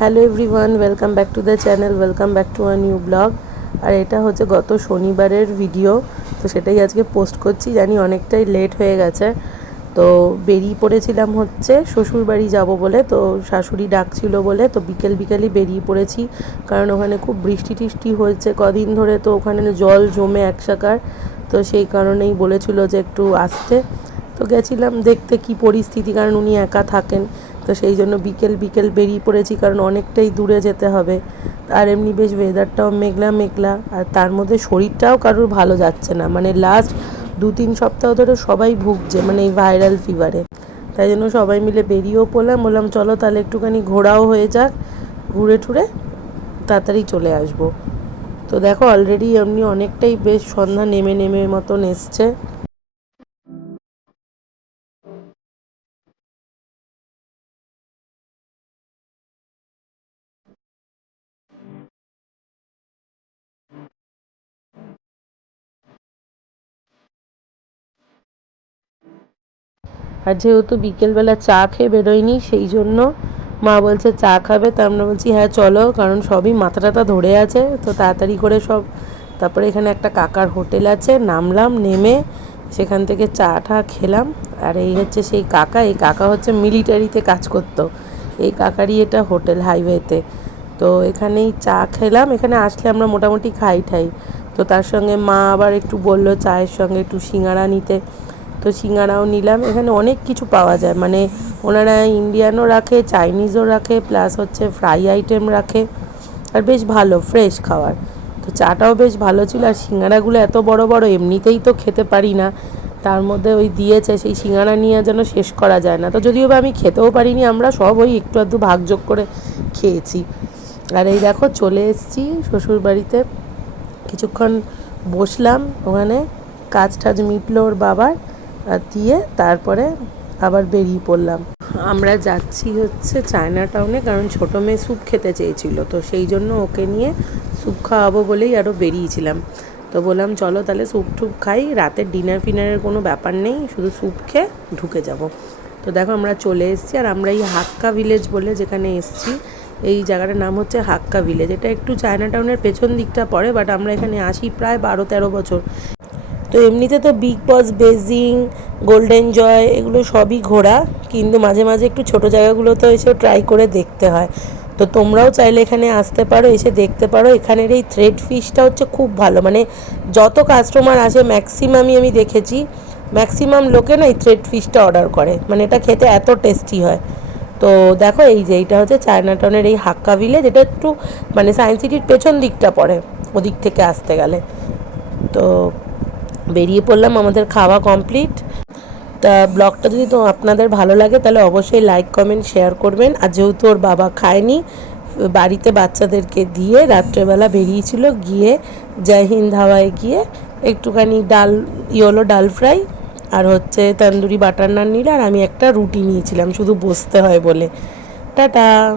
Hello everyone, welcome back to the channel, welcome back to a new blog. আর এটা হচ্ছে গত শনিবারের ভিডিও, তো সেটাই আজকে পোস্ট করছি। জানি অনেকটাই লেট হয়ে গেছে, তো বেরিয়ে পড়েছিলাম হচ্ছে শ্বশুরবাড়ি যাব বলে। তো শাশুড়ি ডাকছিল বলে তো বিকেলই বেরিয়ে পড়েছি, কারণ ওখানে খুব বৃষ্টি টিষ্টি হয়েছে কদিন ধরে, তো ওখানে জল জমে একসাকার। তো সেই কারণেই বলেছিল যে একটু আসতে। তো গেছিলাম দেখতে কি পরিস্থিতি, কারণ উনি একা থাকেন। তো সেই জন্য বিকেল বেরিয়ে পড়েছি, কারণ অনেকটাই দূরে যেতে হবে। আর এমনি বেশ ওয়েদারটাও মেঘলা মেঘলা, আর তার মধ্যে শরীরটাও কারোর ভালো যাচ্ছে না। মানে লাস্ট 2-3 সপ্তাহ ধরে সবাই ভুগছে মানে এই ভাইরাল ফিভারে। তাই জন্য সবাই মিলে বেরিয়েও পড়লাম, বললাম চলো তাহলে একটুখানি ঘোরাও হয়ে যাক, ঘুরে টুরে তাড়াতাড়ি চলে আসবো। তো দেখো অলরেডি এমনি অনেকটাই বেশ সন্ধ্যা নেমে মতন এসছে। আর যেহেতু বিকেলবেলা চা খেয়ে বেরোয়নি, সেই জন্য মা বলছে চা খাবে, তা আমরা বলছি হ্যাঁ চলো, কারণ সবই মাথা টাথা ধরে আছে। তো তাড়াতাড়ি করে সব, তারপরে এখানে একটা কাকার হোটেল আছে, নামলাম, নেমে সেখান থেকে চা টা খেলাম। আর এই হচ্ছে সেই কাকা, এই কাকা হচ্ছে মিলিটারিতে কাজ করতো, এই কাকারই এটা হোটেল হাইওয়েতে। তো এখানেই চা খেলাম, এখানে আসলে আমরা মোটামুটি খাই। তো তার সঙ্গে মা আবার একটু বললো চায়ের সঙ্গে একটু সিঙ্গাড়া নিতে, তো সিঙ্গারাও নিলাম। এখানে অনেক কিছু পাওয়া যায়, মানে ওনারা ইন্ডিয়ানও রাখে, চাইনিজও রাখে, প্লাস হচ্ছে ফ্রাই আইটেম রাখে, আর বেশ ভালো ফ্রেশ খাবার। তো চাটাও বেশ ভালো ছিল, আর সিঙ্গারাগুলো এত বড় বড়, এমনিতেই তো খেতে পারি না, তার মধ্যে ওই দিয়েছে সেই সিঙ্গারা নিয়ে যেন শেষ করা যায় না। তো যদিও বা আমি খেতেও পারিনি, আমরা সব ওই একটু আধটু ভাগযোগ করে খেয়েছি। আর এই দেখো চলে এসেছি শ্বশুরবাড়িতে, কিছুক্ষণ বসলাম ওখানে, কাজ টাজ মিটলো ওর বাবার, আর দিয়ে তারপরে আবার বেরিয়ে পড়লাম। আমরা যাচ্ছি হচ্ছে চায়না টাউনে, কারণ ছোটো মেয়ে স্যুপ খেতে চেয়েছিল, তো সেই জন্য ওকে নিয়ে স্যুপ খাওয়াবো বলেই আরও বেরিয়েছিলাম। তো বললাম চলো তাহলে স্যুপ টুপ খাই, রাতের ডিনার ফিনারের কোনো ব্যাপার নেই, শুধু স্যুপ খেয়ে ঢুকে যাব। তো দেখো আমরা চলে এসেছি, আর আমরা এই হাক্কা ভিলেজ বলে যেখানে এসেছি, এই জায়গাটার নাম হচ্ছে হাক্কা ভিলেজ। এটা একটু চায়না টাউনের পেছন দিকটা পড়ে, বাট আমরা এখানে আসি প্রায় 12-13 বছর। তো এমনিতে তো বিগ বস, বেজিং, গোল্ডেন জয় এগুলো সবই ঘোরা, কিন্তু মাঝে মাঝে একটু ছোটো জায়গাগুলোতেও এসেও ট্রাই করে দেখতে হয়। তো তোমরাও চাইলে এখানে আসতে পারো, এসে দেখতে পারো। এখানের এই থ্রেড ফিশটা হচ্ছে খুব ভালো, মানে যত কাস্টমার আসে ম্যাক্সিমামই আমি দেখেছি, ম্যাক্সিমাম লোকে না এই থ্রেড ফিশটা অর্ডার করে, মানে এটা খেতে এত টেস্টি হয়। তো দেখো এই যে এইটা হচ্ছে চায়না টাউনের এই হাক্কা ভিলেজ, এটা একটু মানে সায়েন্স সিটির পেছন দিকটা পড়ে, ওদিক থেকে আসতে গেলে। তো বেরিয়ে পড়লাম, আমাদের খাওয়া কমপ্লিট। তা ব্লগটা যদি তো আপনাদের ভালো লাগে তাহলে অবশ্যই লাইক কমেন্ট শেয়ার করবেন। আর যেহেতু ওর বাবা খায়নি, বাড়িতে বাচ্চাদেরকে দিয়ে রাত্রেবেলা বেরিয়েছিল, গিয়ে জয় হিন্দ ধাবায় গিয়ে একটুখানি ডাল ডাল ফ্রাই আর হচ্ছে তন্দুরি বাটার নান নিল, আর আমি একটা রুটি নিয়েছিলাম, শুধু বসতে হয় বলে। টাটা।